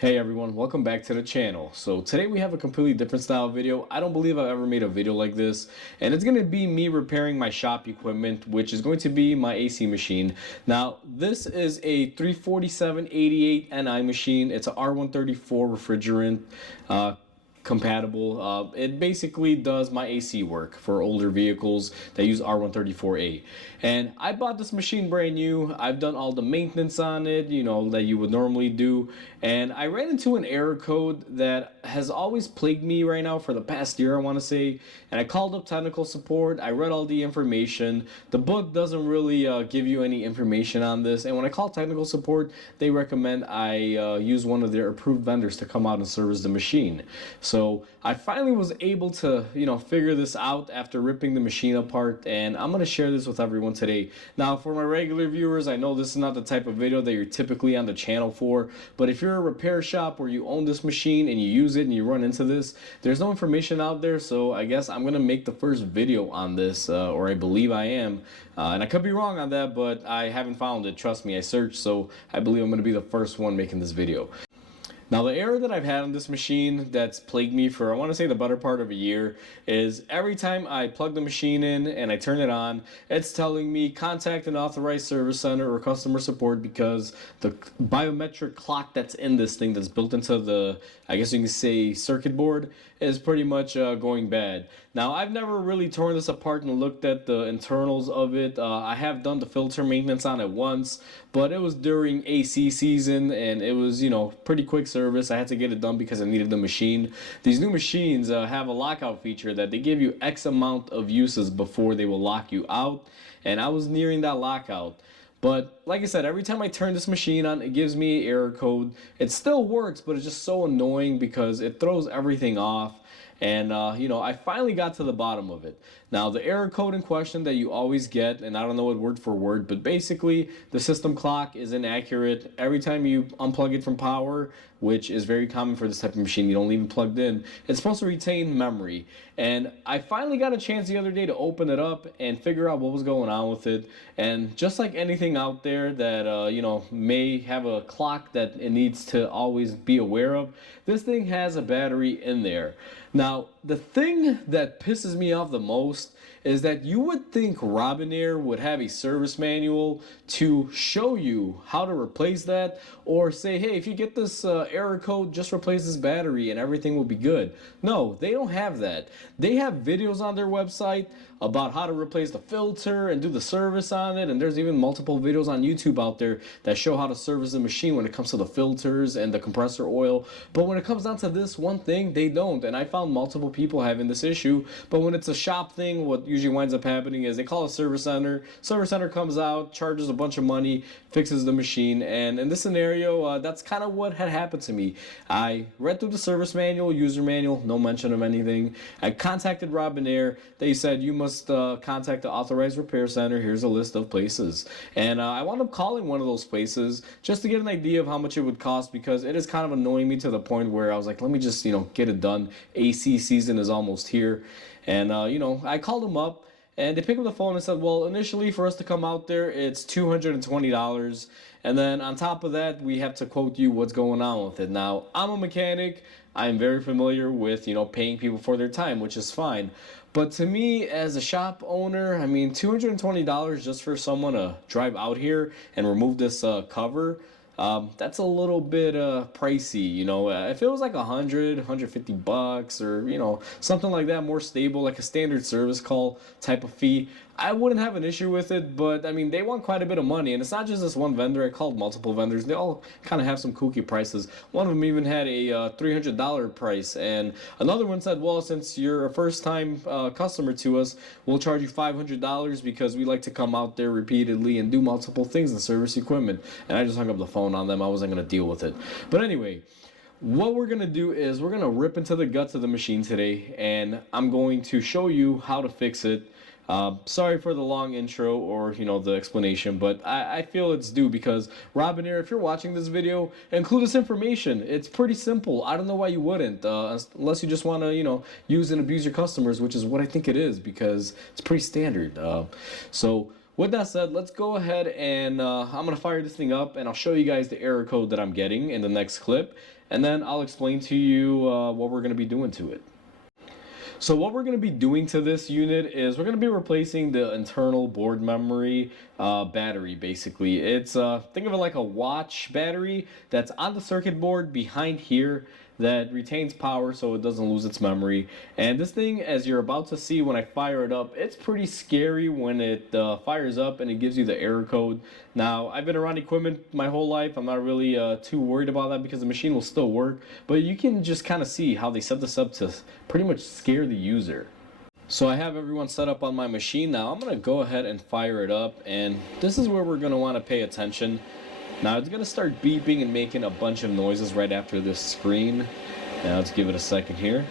Hey everyone, welcome back to the channel. So today we have a completely different style video. I don't believe I've ever made a video like this, and it's going to be me repairing my shop equipment, which is going to be my AC machine. Now this is a 34788 NI machine. It's a R134 refrigerant compatible. It basically does my AC work for older vehicles that use R134A. And I bought this machine brand new. I've done all the maintenance on it, that you would normally do. And I ran into an error code that has always plagued me right now for the past year, I want to say. And I called up technical support. I read all the information. The book doesn't really give you any information on this. And when I call technical support, they recommend I use one of their approved vendors to come out and service the machine. So I finally was able to, figure this out after ripping the machine apart, and I'm going to share this with everyone today. Now, for my regular viewers, I know this is not the type of video that you're typically on the channel for, but if you're a repair shop where you own this machine and you use it and you run into this, there's no information out there, so I guess I'm going to make the first video on this, or I believe I am. And I could be wrong on that, but I haven't found it. Trust me, I searched, so I believe I'm going to be the first one making this video. Now, the error that I've had on this machine that's plagued me for, I want to say, the better part of a year is every time I plug the machine in and I turn it on, it's telling me contact an authorized service center or customer support because the biometric clock that's in this thing that's built into the, I guess you can say, circuit board is pretty much going bad. Now, I've never really torn this apart and looked at the internals of it. I have done the filter maintenance on it once, but it was during AC season and it was, pretty quick service. I had to get it done because I needed the machine. These new machines have a lockout feature that they give you X amount of uses before they will lock you out, and I was nearing that lockout. But like I said, every time I turn this machine on, it gives me an error code. It still works, but it's just so annoying because it throws everything off. And, I finally got to the bottom of it. Now, the error code in question that you always get, and I don't know it word for word, but basically the system clock is inaccurate. Every time you unplug it from power, which is very common for this type of machine, you don't leave it plugged in, it's supposed to retain memory. And I finally got a chance the other day to open it up and figure out what was going on with it. And just like anything out there that, may have a clock that it needs to always be aware of, this thing has a battery in there. Now, the thing that pisses me off the most is that you would think Robinair would have a service manual to show you how to replace that, or say, hey, if you get this error code, just replace this battery and everything will be good. No, they don't have that. They have videos on their website about how to replace the filter and do the service on it, and there's even multiple videos on YouTube out there that show how to service the machine when it comes to the filters and the compressor oil. But when it comes down to this one thing, they don't. And I found multiple people having this issue. But when it's a shop thing, what usually winds up happening is they call a service center. Service center comes out, charges a bunch of money, fixes the machine. And in this scenario, that's kind of what had happened to me. I read through the service manual, user manual, no mention of anything. I contacted Robinair. They said, you must contact the authorized repair center. Here's a list of places. And I wound up calling one of those places just to get an idea of how much it would cost, because it is kind of annoying me to the point where I was like, let me just, get it done. AC season is almost here. And, I called them up. And they picked up the phone and said, well, initially for us to come out there, it's $220. And then on top of that, we have to quote you what's going on with it. Now, I'm a mechanic. I'm very familiar with, paying people for their time, which is fine. But to me, as a shop owner, I mean, $220 just for someone to drive out here and remove this cover, that's a little bit pricey. If it was like $150 or something like that, more stable, like a standard service call type of fee, I wouldn't have an issue with it. But I mean, they want quite a bit of money, and it's not just this one vendor. I called multiple vendors. They all kind of have some kooky prices. One of them even had a $300 price, and another one said, well, since you're a first-time customer to us, we'll charge you $500 because we like to come out there repeatedly and do multiple things in service equipment. And I just hung up the phone on them. I wasn't going to deal with it. But anyway, what we're going to do is we're going to rip into the guts of the machine today, and I'm going to show you how to fix it. Sorry for the long intro or, the explanation, but I feel it's due because Robinair, if you're watching this video, include this information. It's pretty simple. I don't know why you wouldn't, unless you just want to, use and abuse your customers, which is what I think it is because it's pretty standard. So with that said, let's go ahead and I'm going to fire this thing up and I'll show you guys the error code that I'm getting in the next clip. And then I'll explain to you what we're going to be doing to it. So what we're going to be doing to this unit is we're going to be replacing the internal board memory battery, basically. It's, think of it like a watch battery that's on the circuit board behind here that retains power so it doesn't lose its memory. And this thing, as you're about to see when I fire it up, it's pretty scary when it fires up and it gives you the error code. Now, I've been around equipment my whole life. I'm not really too worried about that because the machine will still work. But you can just kind of see how they set this up to pretty much scare the user. So I have everyone set up on my machine now. I'm going to go ahead and fire it up, and this is where we're going to want to pay attention. Now it's going to start beeping and making a bunch of noises right after this screen. Now let's give it a second here.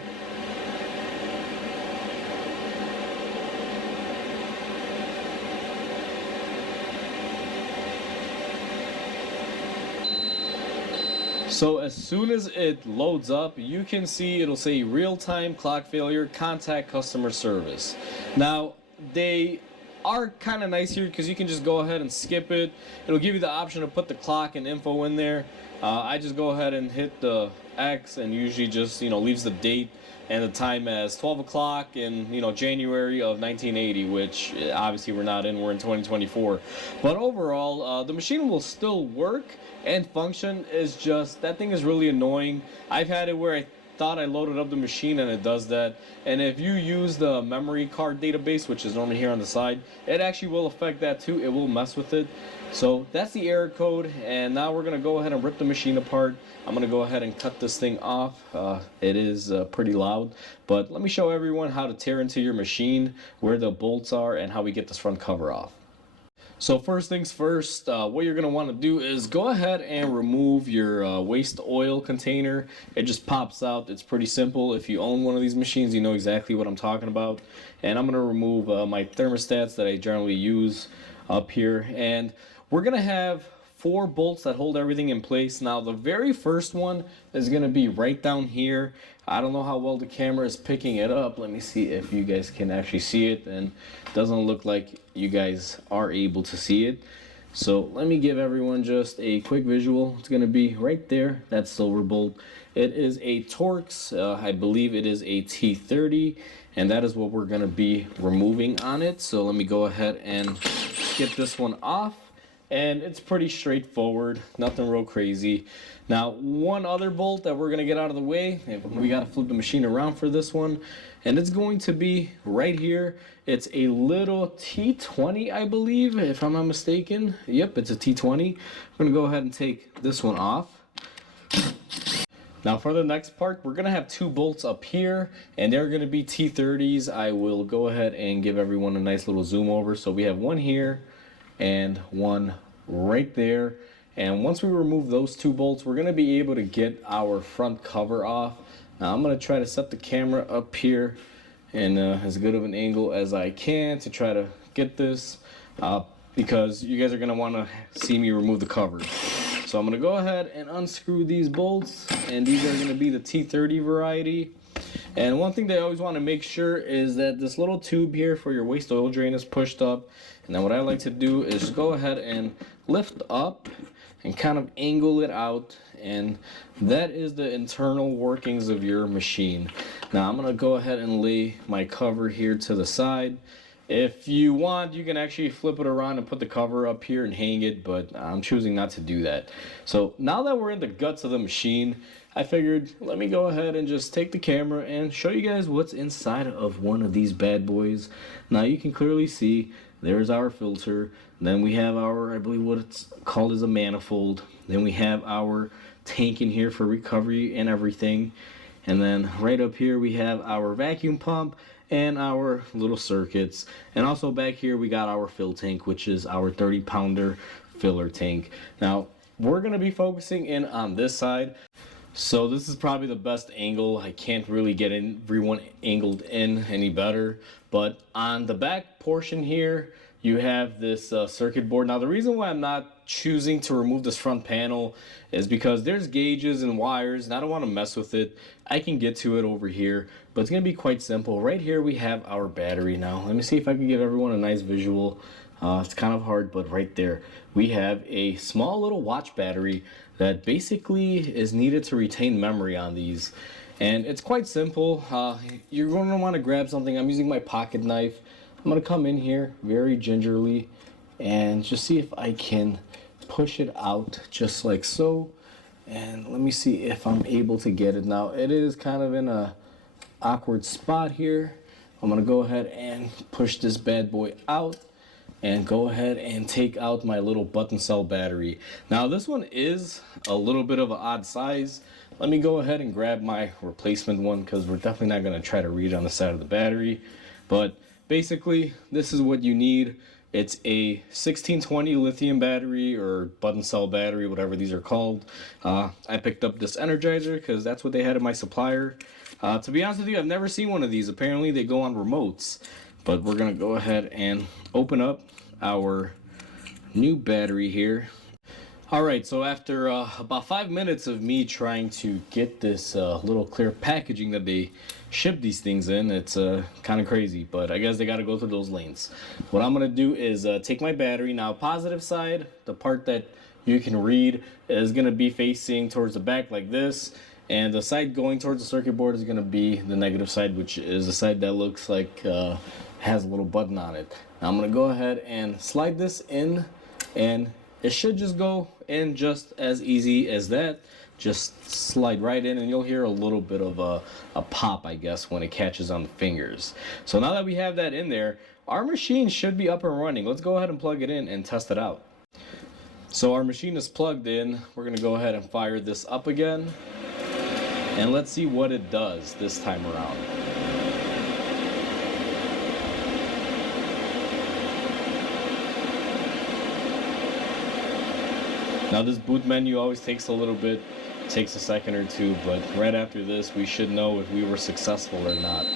So as soon as it loads up, you can see it'll say real-time clock failure, contact customer service. Now they are kind of nice here because you can just go ahead and skip it. It'll give you the option to put the clock and info in there. I just go ahead and hit the X and usually just leaves the date and the time as 12 o'clock in January of 1980, which obviously we're not in, we're in 2024. But overall, the machine will still work and function. Is just that thing is really annoying. I've had it where I thought I loaded up the machine and it does that, and if you use the memory card database, which is normally here on the side, it actually will affect that too. It will mess with it. So that's the error code, and now we're gonna go ahead and rip the machine apart. I'm gonna go ahead and cut this thing off. It is pretty loud, but let me show everyone how to tear into your machine, where the bolts are, and how we get this front cover off. So first things first, what you're going to want to do is go ahead and remove your waste oil container. It just pops out. It's pretty simple. If you own one of these machines, you know exactly what I'm talking about. And I'm going to remove my thermostats that I generally use up here. And we're going to have 4 bolts that hold everything in place. Now the very first one is going to be right down here. I don't know how well the camera is picking it up. Let me see if you guys can actually see it, and it doesn't look like you guys are able to see it. So let me give everyone just a quick visual. It's going to be right there, that silver bolt. It is a Torx, I believe it is a T30, and that is what we're going to be removing on it. So let me go ahead and get this one off. And it's pretty straightforward, nothing real crazy. Now, one other bolt that we're going to get out of the way, we got to flip the machine around for this one, and it's going to be right here. It's a little T20, I believe, if I'm not mistaken. Yep, it's a T20. I'm going to go ahead and take this one off. Now for the next part, we're going to have 2 bolts up here, and they're going to be T30s. I will go ahead and give everyone a nice little zoom over. So we have one here and one right there, and once we remove those 2 bolts, we're going to be able to get our front cover off. Now I'm going to try to set the camera up here and as good of an angle as I can to try to get this because you guys are going to want to see me remove the cover. So I'm going to go ahead and unscrew these bolts, and these are going to be the T30 variety. And one thing that I always want to make sure is that this little tube here for your waste oil drain is pushed up. And then what I like to do is go ahead and lift up and kind of angle it out. And that is the internal workings of your machine. Now I'm going to go ahead and lay my cover here to the side. If you want, you can actually flip it around and put the cover up here and hang it, but I'm choosing not to do that. So now that we're in the guts of the machine, I figured let me go ahead and just take the camera and show you guys what's inside of one of these bad boys. Now you can clearly see there's our filter. Then we have our, I believe what it's called is a manifold. Then we have our tank in here for recovery and everything. And then right up here we have our vacuum pump and our little circuits. And also back here we got our fill tank, which is our 30-pounder filler tank. Now we're going to be focusing in on this side. So this is probably the best angle. I can't really get everyone angled in any better. But on the back portion here, you have this circuit board. Now the reason why I'm not choosing to remove this front panel is because there's gauges and wires and I don't want to mess with it. I can get to it over here, but it's going to be quite simple. Right here we have our battery. Now let me see if I can give everyone a nice visual. It's kind of hard, but right there we have a small little watch battery that basically is needed to retain memory on these. And it's quite simple. You're going to want to grab something. I'm using my pocket knife. I'm going to come in here very gingerly and just see if I can push it out just like so. And let me see if I'm able to get it. Now it is kind of in a awkward spot here. I'm gonna go ahead and push this bad boy out and go ahead and take out my little button cell battery. Now this one is a little bit of an odd size. Let me go ahead and grab my replacement one because we're definitely not gonna try to read on the side of the battery. But basically this is what you need. It's a 1620 lithium battery or button cell battery, whatever these are called. I picked up this Energizer because that's what they had in my supplier. To be honest with you, I've never seen one of these. Apparently they go on remotes. But we're going to go ahead and open up our new battery here. Alright, so after about 5 minutes of me trying to get this little clear packaging that they ship these things in, it's kind of crazy, but I guess they got to go through those lanes. What I'm going to do is take my battery. Now, positive side, the part that you can read is going to be facing towards the back like this, and the side going towards the circuit board is going to be the negative side, which is the side that looks like has a little button on it. Now, I'm going to go ahead and slide this in, and it should just go in just as easy as that. Just slide right in and you'll hear a little bit of a pop, I guess, when it catches on the fingers. So now that we have that in there, our machine should be up and running. Let's go ahead and plug it in and test it out. So our machine is plugged in. We're going to go ahead and fire this up again. And let's see what it does this time around. Now this boot menu always takes a little bit, takes a second or two, but right after this we should know if we were successful or not.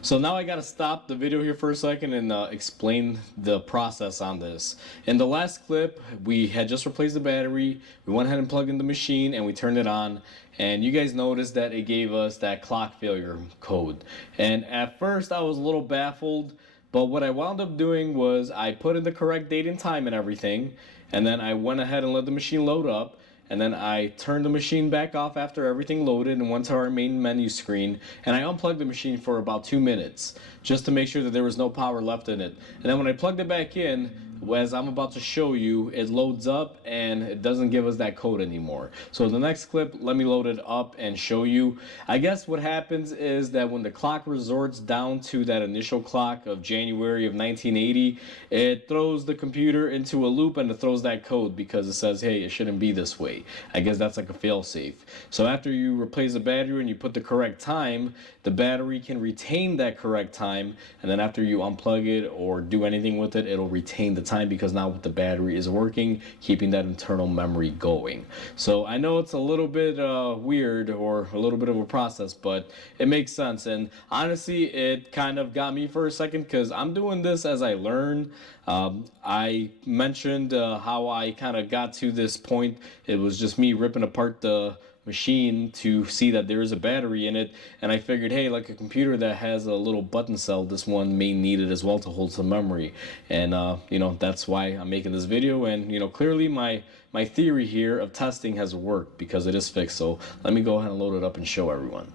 So now I gotta stop the video here for a second and explain the process on this. In the last clip, we had just replaced the battery, we went ahead and plugged in the machine and we turned it on. And you guys noticed that it gave us that clock failure code. And at first I was a little baffled, but what I wound up doing was I put in the correct date and time and everything, and then I went ahead and let the machine load up. And then I turned the machine back off after everything loaded and went to our main menu screen, and I unplugged the machine for about 2 minutes just to make sure that there was no power left in it. And then when I plugged it back in, as I'm about to show you, it loads up and it doesn't give us that code anymore. So the next clip, let me load it up and show you. I guess what happens is that when the clock resorts down to that initial clock of January of 1980, it throws the computer into a loop and it throws that code because it says, hey, it shouldn't be this way. I guess that's like a failsafe. So after you replace the battery and you put the correct time, the battery can retain that correct time, and then after you unplug it or do anything with it, it'll retain the time because now the battery is working, keeping that internal memory going. So I know it's a little bit weird or a little bit of a process, but it makes sense. And honestly, it kind of got me for a second because I'm doing this as I learn. I mentioned how I kind of got to this point. It was just me ripping apart the machine to see that there is a battery in it, and I figured, hey, like a computer that has a little button cell, this one may need it as well to hold some memory. And you know, that's why I'm making this video. And you know, clearly my theory here of testing has worked because it is fixed. So let me go ahead and load it up and show everyone.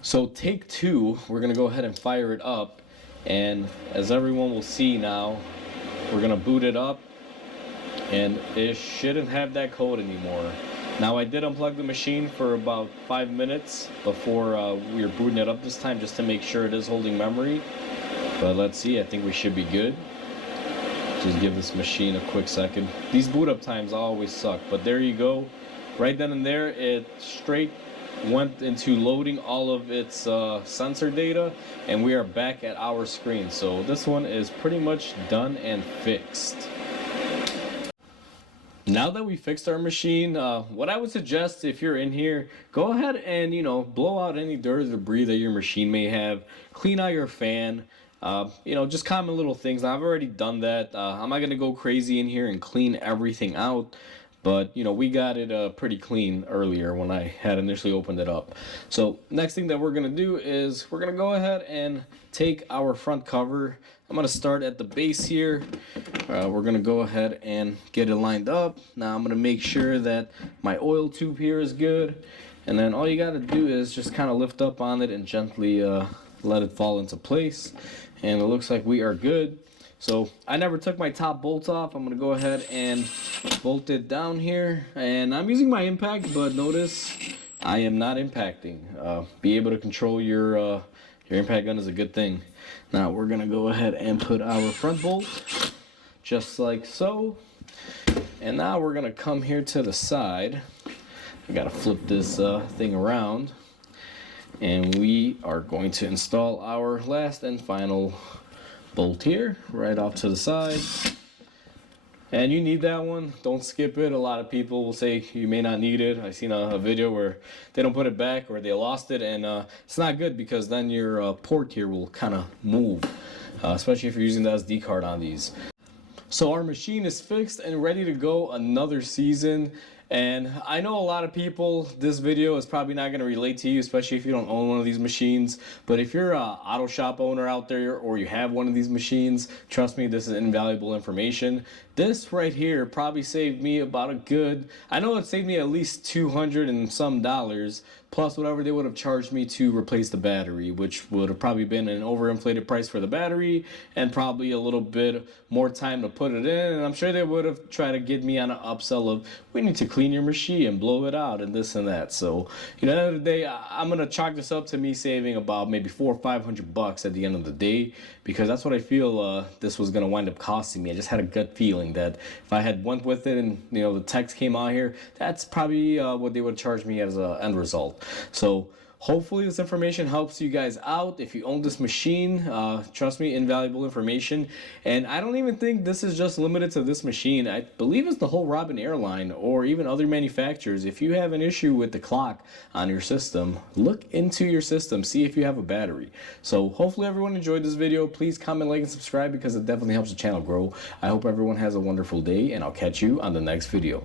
So take two, we're gonna go ahead and fire it up, and as everyone will see now, we're gonna boot it up and it shouldn't have that code anymore. Now I did unplug the machine for about 5 minutes before we were booting it up this time just to make sure it is holding memory. But let's see, I think we should be good. Just give this machine a quick second. These boot up times always suck, but there you go. Right then and there, it straight went into loading all of its sensor data, and we are back at our screen. So this one is pretty much done and fixed. Now that we fixed our machine, what I would suggest if you're in here, go ahead and, you know, blow out any dirt or debris that your machine may have. Clean out your fan. You know, just common little things. Now, I've already done that. I'm not going to go crazy in here and clean everything out. but you know, we got it pretty clean earlier when I had initially opened it up. So next thing that we're gonna do is we're gonna go ahead and take our front cover. I'm gonna start at the base here. We're gonna go ahead and get it lined up. Now I'm gonna make sure that my oil tube here is good, and then all you gotta do is just kind of lift up on it and gently let it fall into place, and it looks like we are good. So I never took my top bolts off. I'm gonna go ahead and bolt it down here, and I'm using my impact, but notice I am not impacting. Be able to control your impact gun is a good thing. Now we're gonna go ahead and put our front bolt just like so, and now we're gonna come here to the side. I gotta flip this thing around, and we are going to install our last and final bolt here right off to the side. And you need that one, don't skip it. A lot of people will say you may not need it. I've seen a video where they don't put it back or they lost it, and it's not good because then your port here will kind of move, especially if you're using the SD card on these. So our machine is fixed and ready to go another season. And I know a lot of people, this video is probably not going to relate to you, especially if you don't own one of these machines. But if you're an auto shop owner out there, or you have one of these machines, trust me, this is invaluable information. This right here probably saved me about a good, I know it saved me at least $200 and some, plus whatever they would have charged me to replace the battery, which would have probably been an overinflated price for the battery and probably a little bit more time to put it in. And I'm sure they would have tried to get me on an upsell of, we need to clean your machine and blow it out and this and that. So, you know, at the end of the day, I'm gonna chalk this up to me saving about maybe $400 or $500 at the end of the day, because that's what I feel this was gonna wind up costing me. I just had a gut feeling that if I had went with it and, you know, the text came out here, that's probably what they would charge me as an end result. So hopefully this information helps you guys out. If you own this machine, trust me, invaluable information. And I don't even think this is just limited to this machine. I believe it's the whole Robinair line, or even other manufacturers. If you have an issue with the clock on your system, look into your system, see if you have a battery. So hopefully everyone enjoyed this video. Please comment, like, and subscribe, because it definitely helps the channel grow. I hope everyone has a wonderful day, and I'll catch you on the next video.